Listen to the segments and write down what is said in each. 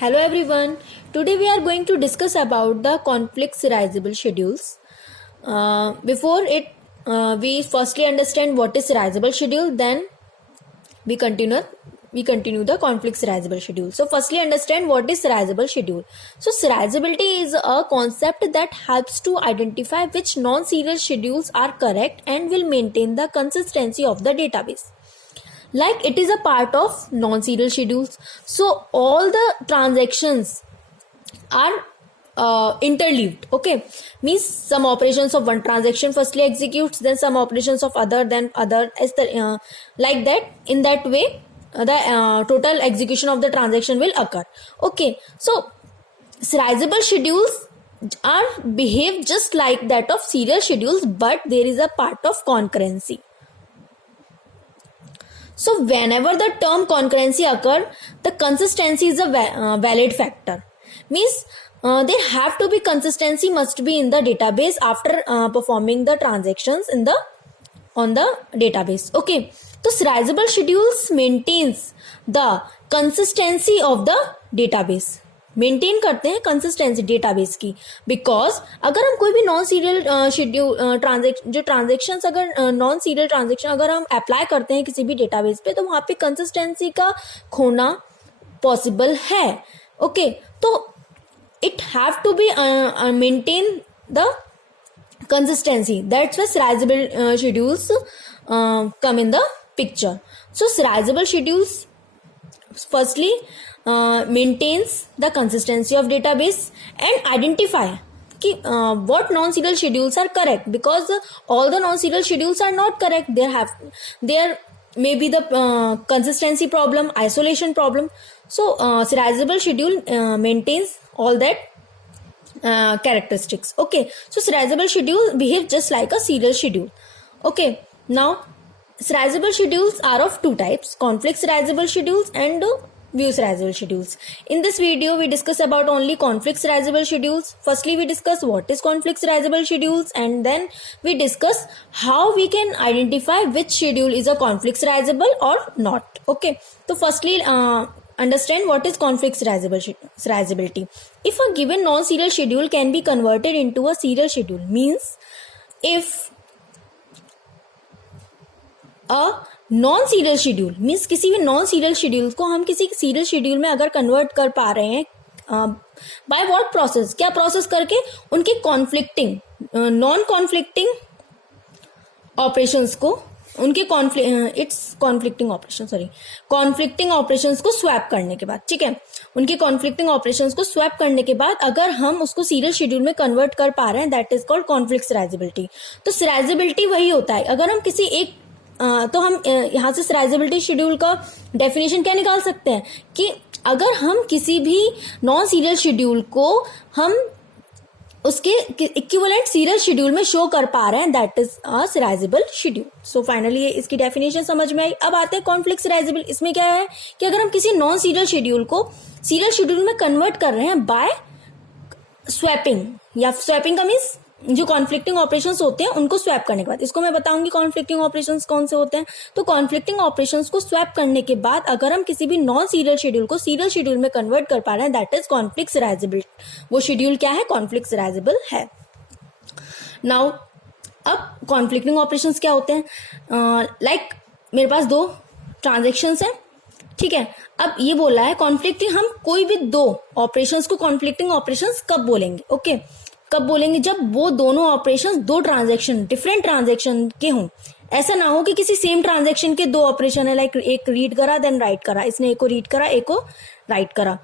Hello everyone. Today we are going to discuss about the conflict serializable schedules. Before we firstly understand what is serializable schedule. Then we continue the conflict serializable schedule. So firstly understand what is serializable schedule. So serializability is a concept that helps to identify which non-serial schedules are correct and will maintain the consistency of the database. Like it is a part of non-serial schedules, so all the transactions are interleaved. Okay, means some operations of one transaction firstly executes, then some operations of other, then other, as the like that. In that way the total execution of the transaction will occur. Okay, so serializable schedules are behave just like that of serial schedules, but there is a part of concurrency. So whenever the term concurrency occur, the consistency is a valid factor. Means there have to be consistency must be in the database after performing the transactions on the database. Okay, so serializable schedules maintains the consistency of the database. Maintain करते हैं consistency database की, because अगर हम कोई भी non serial schedule जो transactions अगर non serial transaction अगर हम अप्लाई करते हैं किसी भी डेटाबेस पे, तो वहाँ पे कंसिस्टेंसी का खोना पॉसिबल है. ओके, तो it have to be maintain the consistency. That's why serializable schedules come in the picture. So serializable schedules firstly maintains the consistency of database and identify कि what non-serial schedules are correct, because all the non-serial schedules are not correct. There may be the consistency problem, isolation problem. So serializable schedule maintains all that characteristics. Okay, so serializable schedule behave just like a serial schedule. Okay, now serializable schedules are of two types: conflict serializable schedules and view serializable schedules. In this video we discuss about only conflict serializable schedules. Firstly we discuss what is conflict serializable schedules, and then we discuss how we can identify which schedule is a conflict serializable or not. Okay, so firstly understand what is conflict serializability. If a given non-serial schedule can be converted into a serial schedule, means if a non-serial schedule means किसी भी non-serial schedule को हम किसी serial schedule में अगर convert कर पा रहे हैं by what process, क्या process करके उनके conflicting non-conflicting operations को उनके conflicting operations को स्वैप करने के बाद, ठीक है, उनके conflicting operations को स्वैप करने के बाद अगर हम उसको serial schedule में convert कर पा रहे हैं, that is called conflict serializability. तो serializability वही होता है. अगर हम किसी एक तो हम यहाँ से serializability schedule का definition क्या निकाल सकते हैं कि अगर हम किसी भी नॉन सीरियल शेड्यूल को हम उसके इक्विवेलेंट सीरियल शेड्यूल में शो कर पा रहे हैं, that is a serializable schedule. So finally ये इसकी डेफिनेशन समझ में आई. अब आते हैं कॉन्फ्लिक्ट serializable. इसमें क्या है कि अगर हम किसी नॉन सीरियल शेड्यूल को सीरियल शेड्यूल में कन्वर्ट कर रहे हैं बाय स्वैपिंग, या स्वैपिंग का मीन्स जो कॉन्फ्लिक्टिंग ऑपरेशंस होते हैं उनको स्वैप करने के बाद, इसको मैं बताऊंगी कॉन्फ्लिक्टिंग ऑपरेशंस कौन से होते हैं. तो कॉन्फ्लिक्टिंग ऑपरेशंस को स्वैप करने के बाद अगर हम किसी भी नॉन सीरियल शेड्यूल को सीरियल शेड्यूल में कन्वर्ट कर पा रहे हैं, दैट इज कॉन्फ्लिक्ट serializable. वो शेड्यूल क्या है? कॉन्फ्लिक्ट serializable है. नाउ अब कॉन्फ्लिक्टिंग ऑपरेशंस क्या होते हैं? लाइक मेरे पास दो ट्रांजेक्शन्स हैं, ठीक है. अब ये बोला है कॉन्फ्लिक्टिंग, हम कोई भी दो ऑपरेशंस को कॉन्फ्लिक्टिंग ऑपरेशंस कब बोलेंगे? ओके, कब बोलेंगे? जब वो दोनों ऑपरेशंस दो ट्रांजैक्शन डिफरेंट ट्रांजैक्शन के हों. ऐसा ना हो कि किसी सेम ट्रांजैक्शन के दो ऑपरेशन है, लाइक एक रीड करा देन राइट करा, इसने एक को रीड करा एक को राइट करा.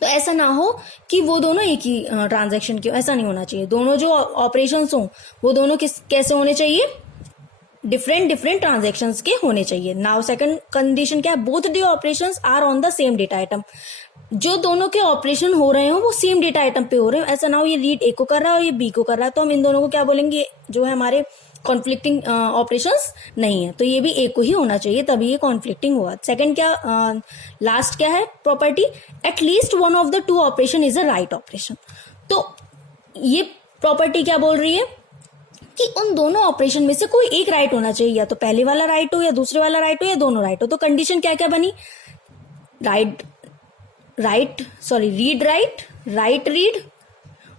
तो ऐसा ना हो कि वो दोनों एक ही ट्रांजैक्शन के, ऐसा नहीं होना चाहिए. दोनों जो ऑपरेशंस हों वो दोनों कैसे होने चाहिए? डिफरेंट ट्रांजैक्शंस के होने चाहिए. नाउ सेकंड कंडीशन क्या है? Both the operations are on the same data item. जो दोनों के ऑपरेशन हो रहे हो वो सेम डेटा आइटम पे हो रहे हो. ऐसा ना हो ये रीड ए को कर रहा है और ये बी को कर रहा है, तो हम इन दोनों को क्या बोलेंगे? जो है हमारे कॉन्फ्लिक्टिंग ऑपरेशंस नहीं है. तो ये भी ए को ही होना चाहिए, तभी ये कॉन्फ्लिक्टिंग हुआ. सेकंड क्या, लास्ट क्या है property? At least one of the two operation is a write operation. तो ये प्रॉपर्टी क्या बोल रही है कि उन दोनों ऑपरेशन में से कोई एक राइट होना चाहिए, या तो पहले वाला राइट हो या दूसरे वाला राइट हो या दोनों राइट हो. तो कंडीशन क्या क्या बनी? Right read write, right read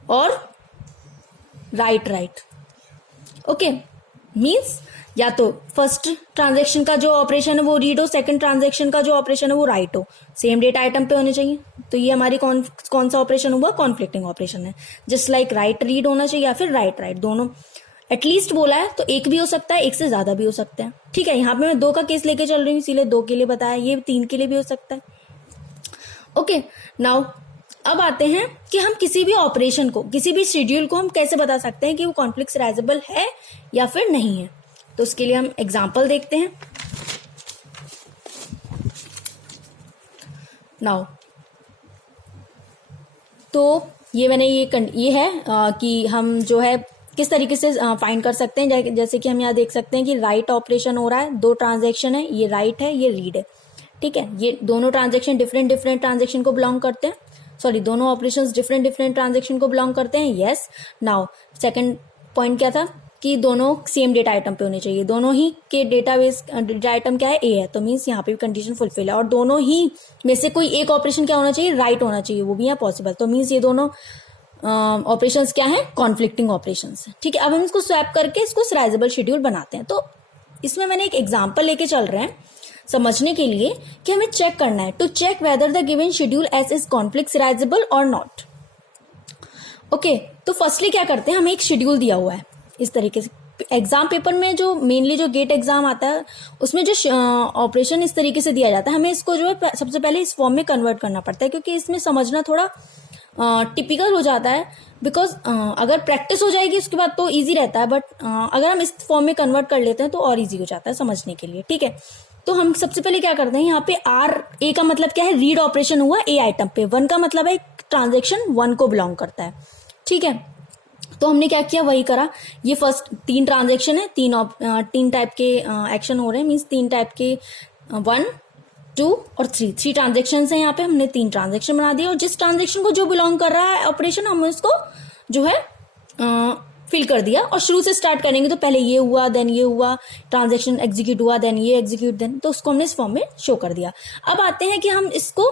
और राइट राइट। ओके, मीन्स या तो फर्स्ट ट्रांजेक्शन का जो ऑपरेशन है वो रीड हो, सेकंड ट्रांजेक्शन का जो ऑपरेशन है वो राइट हो, सेम डेटा आइटम पे होने चाहिए। तो ये हमारी कौन सा ऑपरेशन हुआ, कॉन्फ्लिक्टिंग ऑपरेशन है। जस्ट लाइक राइट रीड होना चाहिए या फिर राइट राइट, दोनों एटलीस्ट बोला है तो एक भी हो सकता है, एक से ज्यादा भी हो सकता है। ठीक है, यहाँ पे मैं 2 का केस लेके चल रही हूँ इसीलिए 2 के लिए बताया, ये 3 के लिए भी हो सकता है। ओके, नाउ अब आते हैं कि हम किसी भी ऑपरेशन को, किसी भी शेड्यूल को हम कैसे बता सकते हैं कि वो कॉन्फ्लिक्ट सीरियलाइजेबल है या फिर नहीं है। तो उसके लिए हम एग्जांपल देखते हैं। नाउ तो ये मैंने ये है कि हम जो है किस तरीके से फाइंड कर सकते हैं। जैसे कि हम यहाँ देख सकते हैं कि राइट ऑपरेशन हो रहा है, 2 ट्रांजेक्शन है, ये राइट है, ये रीड है। ठीक है, ये दोनों ट्रांजेक्शन डिफरेंट ट्रांजेक्शन को बिलोंग करते हैं, सॉरी दोनों ऑपरेशंस डिफरेंट ट्रांजेक्शन को बिलोंग करते हैं। यस, नाउ सेकंड पॉइंट क्या था कि दोनों सेम डेटा आइटम पे होने चाहिए, दोनों ही के डेटाबेस डेटा आइटम क्या है, ए है, तो मीन्स यहाँ पे भी कंडीशन फुलफिल है। और दोनों ही में से कोई एक ऑपरेशन क्या होना चाहिए, राइट होना चाहिए, वो भी यहाँ पॉसिबल, तो मीन्स ये दोनों ऑपरेशंस क्या है, कॉन्फ्लिक्टिंग ऑपरेशंस है। ठीक है, अब हम इसको स्वैप करके इसको सीरियलाइजेबल शेड्यूल बनाते हैं। तो इसमें मैंने एक एग्जाम्पल लेके चल रहे हैं समझने के लिए कि हमें चेक करना है, to check whether the given schedule S is conflict serializable और नॉट। ओके, तो फर्स्टली क्या करते हैं, हमें एक शेड्यूल दिया हुआ है इस तरीके से। एग्जाम पेपर में जो मेनली जो गेट एग्जाम आता है उसमें जो ऑपरेशन इस तरीके से दिया जाता है, हमें इसको जो है सबसे पहले इस फॉर्म में कन्वर्ट करना पड़ता है, क्योंकि इसमें समझना थोड़ा टिपिकल हो जाता है। बिकॉज अगर प्रैक्टिस हो जाएगी उसके बाद तो इजी रहता है, बट अगर हम इस फॉर्म में कन्वर्ट कर लेते हैं तो और इजी हो जाता है समझने के लिए। ठीक है, तो हम सबसे पहले क्या करते हैं, यहाँ पे आर ए का मतलब क्या है, रीड ऑपरेशन हुआ ए आइटम पे, 1 का मतलब है ट्रांजेक्शन 1 को बिलोंग करता है। ठीक है, तो हमने क्या किया, वही करा। ये फर्स्ट 3 ट्रांजेक्शन है, 3 टाइप के एक्शन हो रहे हैं, मीन्स 3 टाइप के 1, 2 और 3 ट्रांजेक्शन है यहाँ पे। हमने 3 ट्रांजेक्शन बना दिया और जिस ट्रांजेक्शन को जो बिलोंग कर रहा है ऑपरेशन, हम उसको जो है फिल कर दिया। और शुरू से स्टार्ट करेंगे तो पहले ये हुआ, देन ये हुआ, ट्रांजेक्शन एग्जीक्यूट हुआ, देन ये एग्जीक्यूट, देन, तो उसको हमने इस फॉर्म में शो कर दिया। अब आते हैं कि हम इसको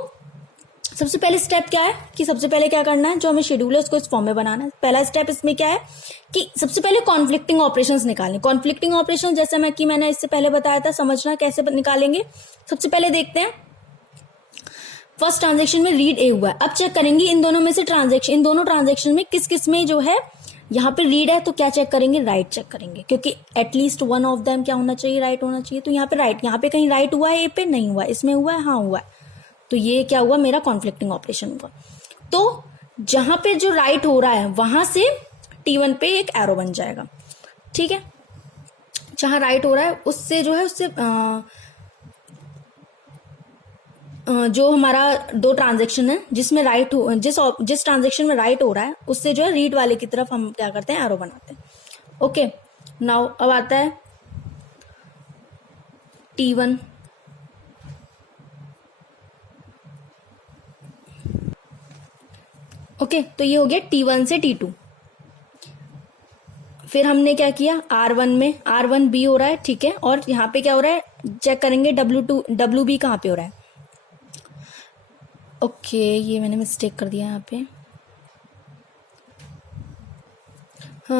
सबसे पहले स्टेप क्या है कि सबसे पहले क्या करना है, जो हमें शेड्यूल है उसको इस फॉर्म में बनाना है। पहला स्टेप इसमें क्या है कि सबसे पहले कॉन्फ्लिक्टिंग ऑपरेशंस निकालें। कॉन्फ्लिक्टिंग ऑपरेशन जैसे मैंने इससे पहले बताया था, समझना कैसे निकालेंगे। सबसे पहले देखते हैं, फर्स्ट ट्रांजेक्शन में रीड ए हुआ है। अब चेक करेंगे इन दोनों में से ट्रांजेक्शन, इन दोनों ट्रांजेक्शन में किस किस में जो है यहाँ पे रीड है, तो क्या चेक करेंगे, राइट चेक करेंगे, क्योंकि एटलीस्ट 1 ऑफ देम क्या होना चाहिए, राइट होना चाहिए। तो यहाँ पे राइट, यहाँ पे कहीं राइट हुआ है, ए पे नहीं हुआ, इसमें हुआ है, हाँ हुआ है, तो ये क्या हुआ, मेरा कॉन्फ्लिक्टिंग ऑपरेशन हुआ। तो जहां पे जो राइट हो रहा है वहां से T1 पे एक एरो बन जाएगा। ठीक है, जहां राइट हो रहा है उससे जो है उससे जो हमारा 2 ट्रांजेक्शन है जिसमें राइट हो, जिस ट्रांजेक्शन में राइट हो रहा है उससे जो है रीड वाले की तरफ हम क्या करते हैं, एरो बनाते हैं। ओके, नाउ अब आता है T1। ओके, तो ये हो गया T1 से T2। फिर हमने क्या किया, R1 में R1B हो रहा है, ठीक है, और यहाँ पे क्या हो रहा है, चेक करेंगे WB कहाँ पे हो रहा है। ओके, ये मैंने मिस्टेक कर दिया यहाँ पे।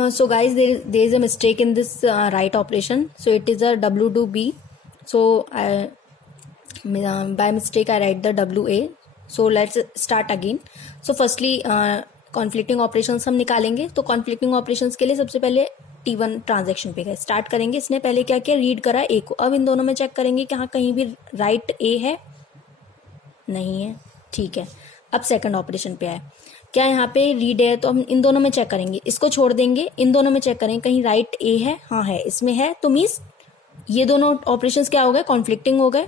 So guys, there is a mistake in this right operation, so it is a W2B, so by mistake I write the WA, so let's start again. So firstly conflicting operations हम निकालेंगे। तो conflicting operations के लिए सबसे पहले T1 transaction पे गए, start करेंगे। इसने पहले क्या किया, रीड करा A को। अब इन दोनों में चेक करेंगे कि हाँ कहीं भी राइट A है, नहीं है, ठीक है। अब सेकंड ऑपरेशन पे आए, क्या यहाँ पे रीड है, तो हम इन दोनों में चेक करेंगे, इसको छोड़ देंगे, इन दोनों में चेक करेंगे कहीं राइट ए है, हाँ है, इसमें है, तो मीन्स ये दोनों ऑपरेशंस क्या हो गए, कॉन्फ्लिक्टिंग हो गए।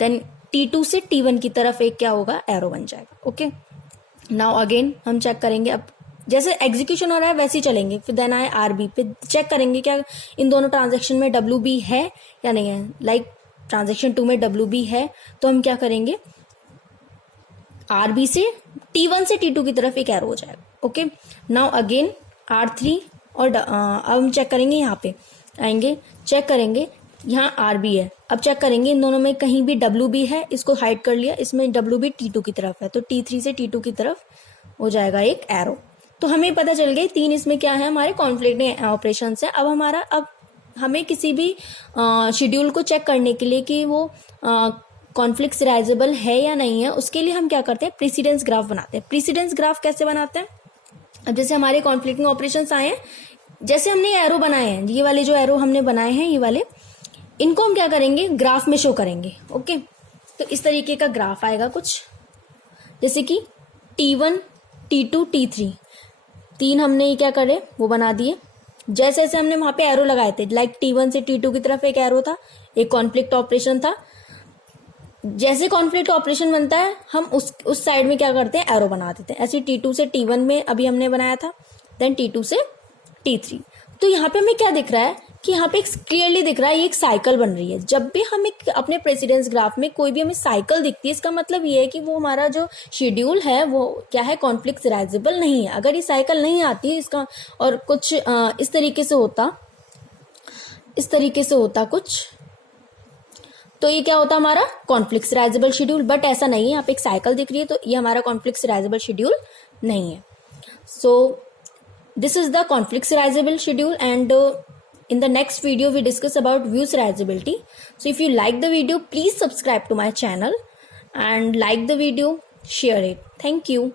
देन T2 से T1 की तरफ एक क्या होगा, एरो बन जाएगा। ओके, नाउ अगेन हम चेक करेंगे, अब जैसे एग्जीक्यूशन हो रहा है वैसे ही चलेंगे। फिर देन आए RB पे, चेक करेंगे क्या इन दोनों ट्रांजेक्शन में WB है या नहीं है। लाइक ट्रांजेक्शन 2 में WB है, तो हम क्या करेंगे, RB से T1 से T2 की तरफ एक एरो हो जाएगा। ओके, नाउ अगेन R3 और अब हम चेक करेंगे, यहाँ पे आएंगे, चेक करेंगे, यहाँ RB है, अब चेक करेंगे इन दोनों में कहीं भी WB है, इसको हाइड कर लिया, इसमें WB T2 की तरफ है, तो T3 से T2 की तरफ हो जाएगा एक एरो। तो हमें पता चल गई 3 इसमें क्या है, हमारे कॉन्फ्लिक्टिंग ऑपरेशंस है। अब हमें किसी भी शेड्यूल को चेक करने के लिए कि वो कॉन्फ्लिक्ट सीरियलाइजेबल है या नहीं है, उसके लिए हम क्या करते हैं, प्रीसीडेंस ग्राफ बनाते हैं। प्रीसीडेंस ग्राफ कैसे बनाते हैं, अब जैसे हमारे कॉन्फ्लिक्टिंग ऑपरेशंस आए हैं, जैसे हमने एरो बनाए हैं, ये वाले जो एरो हमने बनाए हैं, ये वाले, इनको हम क्या करेंगे, ग्राफ में शो करेंगे। ओके, तो इस तरीके का ग्राफ आएगा कुछ, जैसे कि T1 T2 T3 3 हमने ये क्या करे, वो बना दिए। जैसे जैसे हमने वहां पे एरो लगाए थे, लाइक T1 से T2 की तरफ एक एरो था, एक कॉन्फ्लिक्ट ऑपरेशन था। जैसे कॉन्फ्लिक्ट ऑपरेशन बनता है, हम उस साइड में क्या करते हैं, एरो बना देते हैं। ऐसे T2 से T1 में अभी हमने बनाया था, देन T2 से T3। तो यहाँ पे हमें क्या दिख रहा है कि यहाँ पे क्लियरली दिख रहा है, ये एक साइकिल बन रही है। जब भी हम एक अपने प्रेसिडेंस ग्राफ में कोई भी हमें साइकिल दिखती है, इसका मतलब ये है कि वो हमारा जो शेड्यूल है वो क्या है, कॉन्फ्लिक्ट सीरियलाइजेबल नहीं है। अगर ये साइकिल नहीं आती इसका और कुछ इस तरीके से होता कुछ, तो ये क्या होता हमारा कॉन्फ्लिक्ट सीरियलाइजेबल शेड्यूल। बट ऐसा नहीं है, यहाँ पे एक साइकिल दिख रही है, तो ये हमारा कॉन्फ्लिक्ट सीरियलाइजेबल शेड्यूल नहीं है। सो this is the conflict serializable schedule, and in the next video we discuss about view serializability. So if you like the video, please subscribe to my channel and like the video, share it. Thank you.